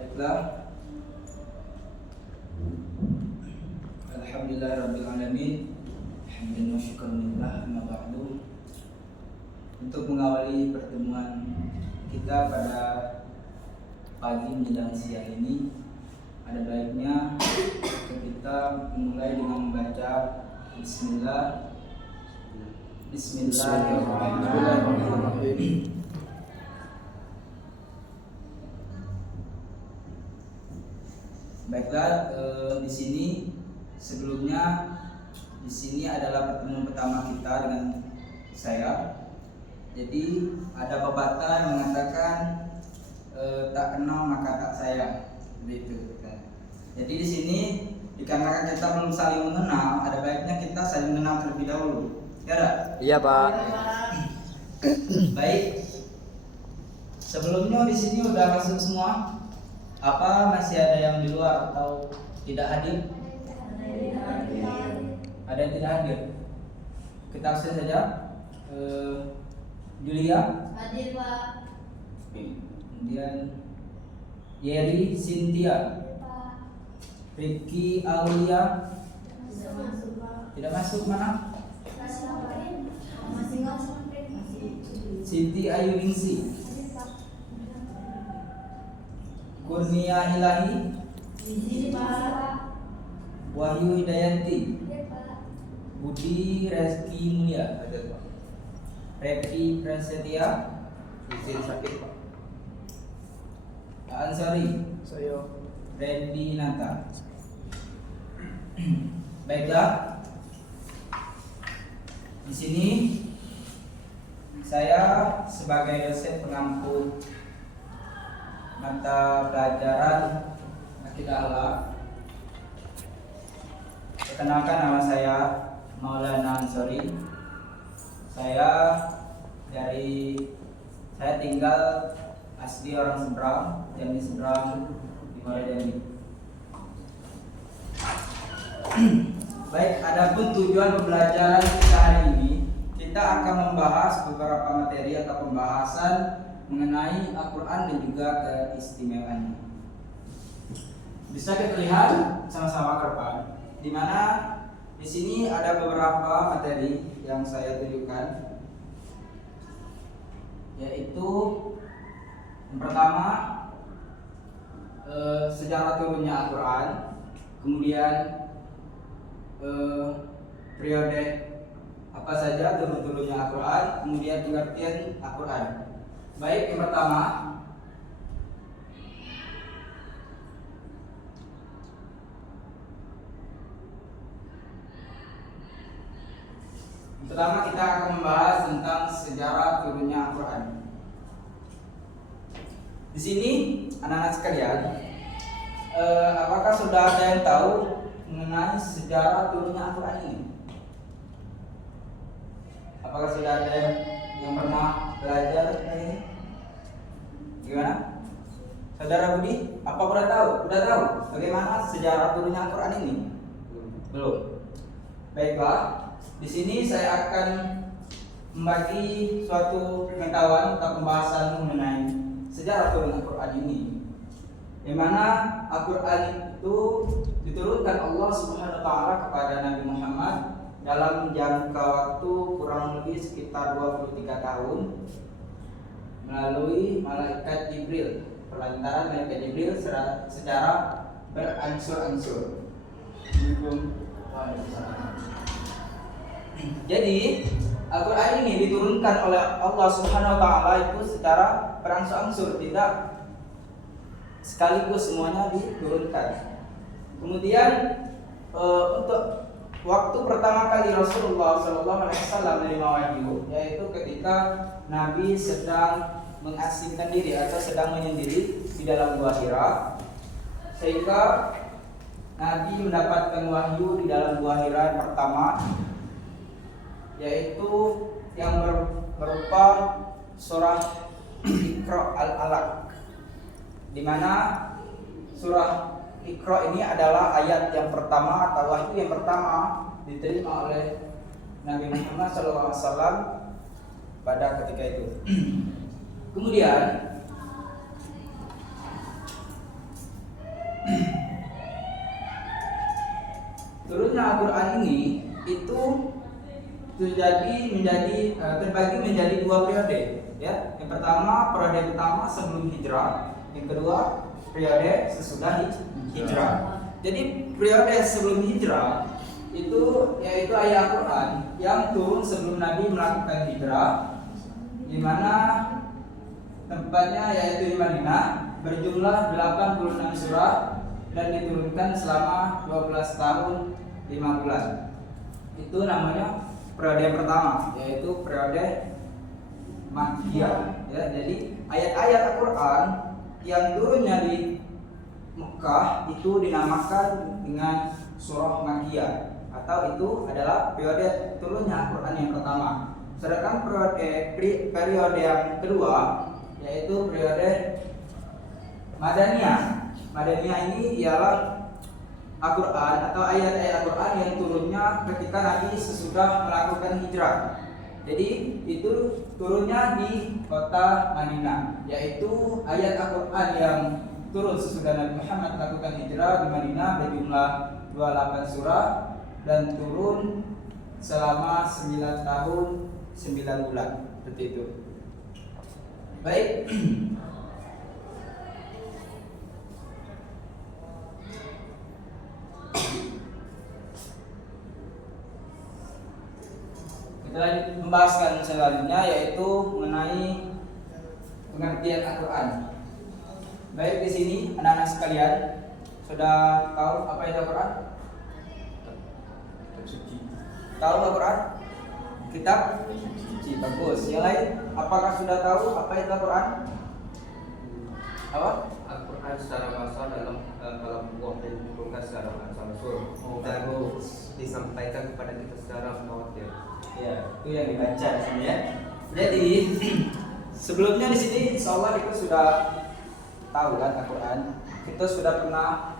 Baiklah. Alhamdulillahirabbil alamin. Hamdan wa syukran lillah, amma ba'du. Untuk mengawali pertemuan kita pada pagi menjelang siang ini, ada baiknya kita memulai dengan membaca Bismillahirrahmanirrahim. Baiklah, di sini adalah pertemuan pertama kita dengan saya. Jadi ada pepatah yang mengatakan tak kenal maka tak sayang, begitu. Jadi di sini dikarenakan kita belum saling mengenal, ada baiknya kita saling mengenal terlebih dahulu. Ya, tak? Iya, Pak. Baik. Sebelumnya di sini udah masuk semua. Apa masih ada yang di luar atau tidak hadir? Ada yang tidak hadir. Kita absen saja. Julia hadir, Pak. Kemudian Yeri Cynthia, Ricky Aulia tidak masuk, mana? Siti Ayu Ningsi, Kurnia Ilahi, Wahyu Hidayanti, Budi Reski Mulia, Repi Prasetya, Izin sakit, Pak. Ansari, Saya. Randy Nata. Baiklah. Di sini saya sebagai dosen pengampu mata pelajaran Akidah Allah. Perkenalkan, nama saya Maulana Ansori. Saya tinggal asli orang Seberang, Jambi Seberang di Muara Jambi. Baik, adapun tujuan pembelajaran kita hari ini, kita akan membahas beberapa materi atau pembahasan mengenai Al-Quran dan juga keistimewaannya. Bisa kita lihat sama-sama ke depan, di mana di sini ada beberapa materi yang saya tunjukkan, yaitu yang pertama sejarah turunnya Al-Quran, kemudian periode apa saja turun-turunnya Al-Quran, kemudian pengertian Al-Quran. Baik, yang pertama kita akan membahas tentang sejarah turunnya Al-Quran. Di sini anak-anak sekalian, apakah sudah ada yang tahu mengenai sejarah turunnya Al-Quran ini? Apakah sudah ada yang pernah belajar ini? Gimana? Saudara Budi, apa udah tahu? Udah tahu bagaimana sejarah turunnya Al-Quran ini? Belum. Baiklah, di sini saya akan membagi suatu pengetahuan atau pembahasan mengenai sejarah turun Al-Quran ini, di mana Al-Quran itu diturunkan Allah Subhanahu wa taala kepada Nabi Muhammad dalam jangka waktu kurang lebih sekitar 23 tahun melalui malaikat Jibril, perlantaran malaikat Jibril secara beransur-ansur. Jadi Al-Quran ini diturunkan oleh Allah Subhanahu wa taala itu secara berangsur-angsur, tidak sekaligus semuanya diturunkan. Kemudian untuk waktu pertama kali Rasulullah SAW menerima wahyu, yaitu ketika Nabi sedang mengasingkan diri atau sedang menyendiri di dalam gua Hira, sehingga Nabi mendapatkan wahyu di dalam gua Hira yang pertama, yaitu yang berupa surah Iqra al-Alaq, di mana surah Iqra ini adalah ayat yang pertama atau wahyu yang pertama diterima oleh Nabi Muhammad SAW pada ketika itu. Kemudian turunnya Al-Quran ini itu terbagi menjadi dua periode, ya. Yang pertama periode pertama sebelum hijrah, yang kedua periode sesudah hijrah. Jadi periode sebelum hijrah itu yaitu ayat Al-Quran yang turun sebelum Nabi melakukan hijrah, di mana tempatnya yaitu di Madinah, berjumlah 86 surah dan diturunkan selama 12 tahun 5 bulan. Itu namanya periode yang pertama, yaitu periode Makkiyah, ya. Jadi ayat-ayat Al-Quran yang turunnya di Mekah itu dinamakan dengan surah Makkiyah, atau itu adalah periode turunnya Al-Quran yang pertama. Sedangkan periode yang kedua yaitu periode Madaniyah. Madaniyah ini ialah Al-Quran atau ayat-ayat Al-Quran yang turunnya ketika Nabi sesudah melakukan hijrah. Jadi itu turunnya di kota Madinah, yaitu ayat Al-Quran yang turun sesudah Nabi Muhammad melakukan hijrah di Madinah berjumlah 28 surah dan turun selama 9 tahun 9 bulan, seperti itu. Baik. Kita lanjut membahaskan selanjutnya, yaitu mengenai pengertian Al-Quran. Baik, di sini anak-anak sekalian sudah tahu apa itu Al-Quran? Tahu Al-Quran? Kitab suci. Bagus. Yang lain, apakah sudah tahu apa itu Al-Quran? Apa? Al-Quran secara bahasa dalam kalam Allah dan diturunkan secara bahasa Rasul dan disampaikan kepada kita secara mutawatir. Ya, itu yang dibaca di sini, ya. Jadi sebelumnya di sini insyaallah kita sudah tahu kan Al-Quran. Kita sudah pernah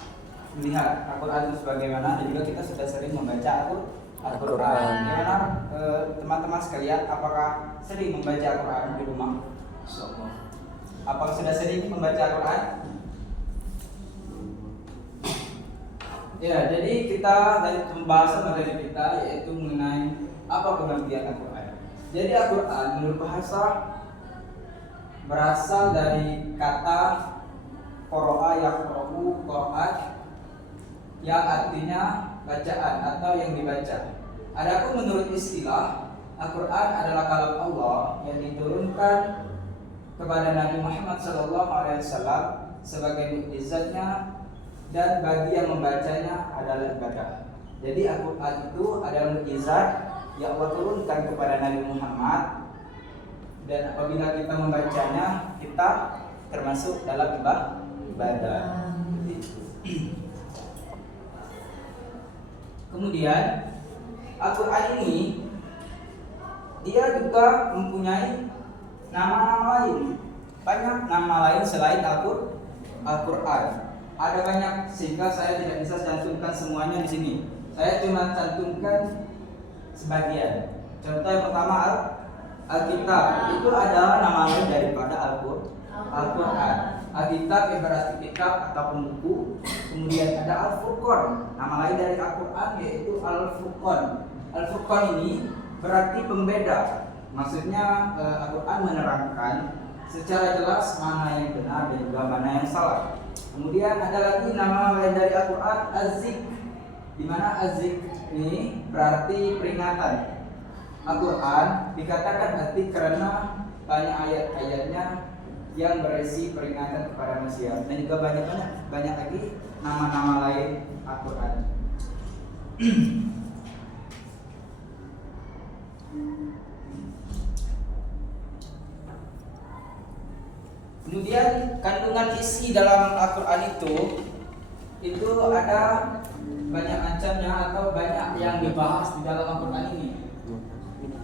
melihat Al-Quran itu sebagaimana, dan juga kita sudah sering membaca Al-Quran. Gimana teman-teman sekalian, apakah sering membaca Al-Quran di rumah? Insyaallah. Apakah sudah sering membaca Al-Quran? Ya, jadi kita dari pembahasan materi kita yaitu mengenai apa pengertian Al-Quran. Jadi Al-Quran menurut bahasa berasal dari kata qara'a yaqra'u qira'at, yang artinya bacaan atau yang dibaca. Adapun menurut istilah, Al-Quran adalah kalam Allah yang diturunkan kepada Nabi Muhammad SAW sebagai mukjizatnya, dan bagi yang membacanya adalah ibadah. Jadi Al-Quran itu adalah mukjizat yang Allah turunkan kepada Nabi Muhammad, dan apabila kita membacanya, kita termasuk dalam ibadah. Kemudian Al-Quran ini dia juga mempunyai nama-nama lain. Banyak nama lain selain Al-Quran. Ada banyak sehingga saya tidak bisa cantumkan semuanya di sini. Saya cuma cantumkan sebagian. Contoh yang pertama, Alkitab itu adalah nama lain daripada Al-Quran. Alkitab yang berarti kitab ataupun buku. Kemudian ada Al-Furqan, nama lain dari Al-Quran yaitu Al-Furqan. Al-Furqan ini berarti pembeda. Maksudnya Al-Quran menerangkan secara jelas mana yang benar dan juga mana yang salah. Kemudian ada lagi nama lain dari Al-Quran, Az-Zikr, di mana Az-Zikr ini berarti peringatan. Al-Quran dikatakan arti karena banyak ayat-ayatnya yang berisi peringatan kepada manusia, dan juga banyak lagi nama-nama lain Al-Quran. Kemudian kandungan isi dalam Al-Quran itu ada banyak macamnya atau banyak yang dibahas di dalam Al-Quran ini.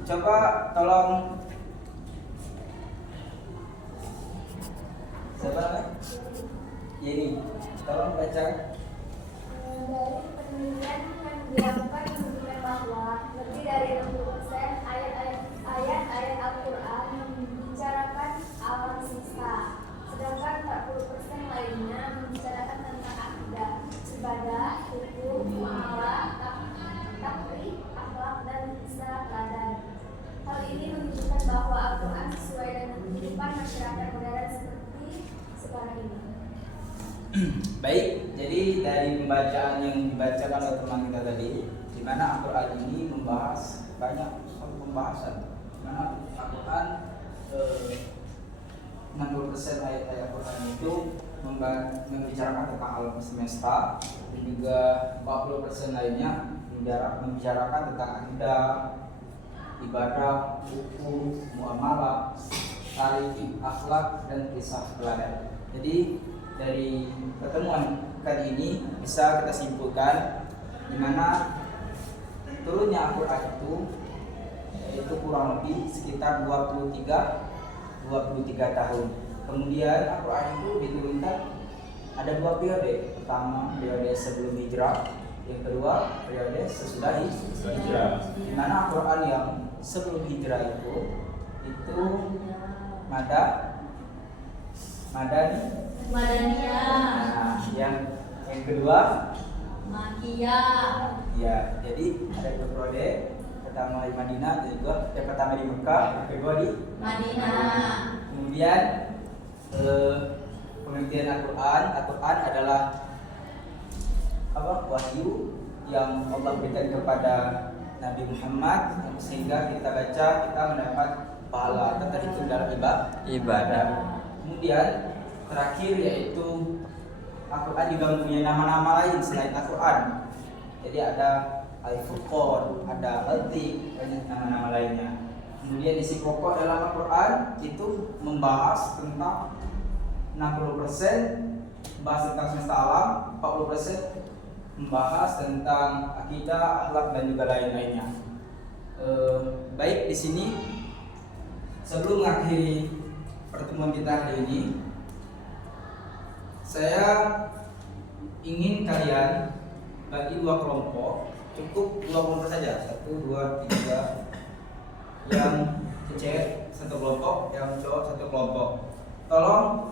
Coba tolong siapa namanya? Ini tolong baca. Dari penelitian yang dilakukan menunjukkan bahwa lebih dari 60% ayat-ayat Al-Quran membicarakan alam semesta, sedangkan 40% lainnya membicarakan tentang akidah, ibadah, hukum, muamalah, takdir, akhlak, dan istilah keadaan. Hal ini menunjukkan bahwa Al-Quran sesuai dengan kehidupan masyarakat modern seperti sekarang ini. Baik, jadi dari pembacaan yang dibacakan oleh teman kita tadi, di mana Al-Quran ini membahas banyak pembahasan. Di mana Al-Quran 60% ayat-ayat Al-Quran itu membicarakan tentang alam semesta, dan juga 40% lainnya membicarakan tentang akidah, ibadah, hukum, muamalah, tarikh, akhlak, dan kisah teladan. Jadi dari pertemuan kali ini bisa kita simpulkan di mana turunnya Al-Quran itu kurang lebih sekitar 23 tahun. Kemudian Al-Quran itu diturunkan ada dua periode. Pertama periode sebelum hijrah, yang kedua periode sesudah hijrah. Di mana Al-Quran yang sebelum hijrah itu Madaniyah. Nah, yang kedua Makiyah. ya, jadi ada dua periode. Pertama di Madinah, pertama di Mekah, yang kedua di Madinah. Kemudian pengertian Al-Quran adalah wahyu yang Allah berikan kepada Nabi Muhammad, sehingga kita baca kita mendapat pahala terhitung dalam ibadah. Kemudian terakhir yaitu Al-Quran juga mempunyai nama-nama lain selain Al-Quran. Jadi ada Al-Furqan, ada Al-Tiq, banyak nama-nama lainnya. Kemudian isi pokok dalam Al-Quran itu membahas tentang 60% membahas tentang semesta alam, 40% membahas tentang akidah, akhlak, dan juga lain-lainnya. Baik, di sini sebelum mengakhiri pertemuan kita hari ini, saya ingin kalian bagi dua kelompok, cukup dua kelompok saja, 1, 2, 3. Yang cewek satu kelompok, yang cowok satu kelompok. Tolong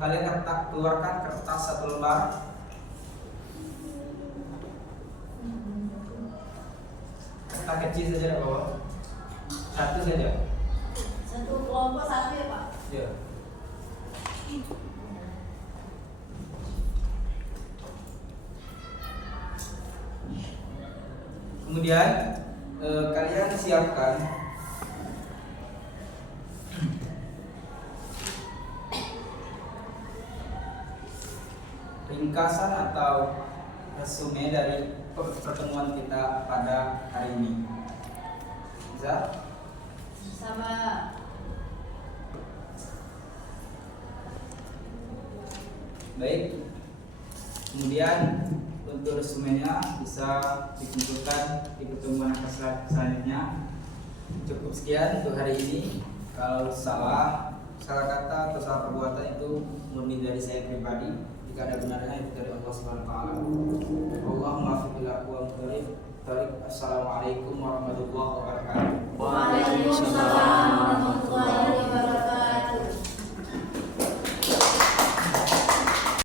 kalian keluarkan kertas satu lembar. Kertas kecil saja bawa. Satu saja. Satu kelompok satu ya Pak? Ya. Kemudian kalian siapkan ringkasan atau resume dari pertemuan kita pada hari ini. Bisa? Sama. Baik. Kemudian untuk resumenya bisa dikumpulkan di pertemuan selanjutnya. Cukup sekian untuk hari ini. Kalau salah kata atau salah perbuatan itu murni dari saya pribadi. Jika ada benarnya itu dari Allah Subhanahu wa taala. Allahumma a'fiqil aqwam. Assalamualaikum warahmatullahi wabarakatuh. Waalaikumsalam.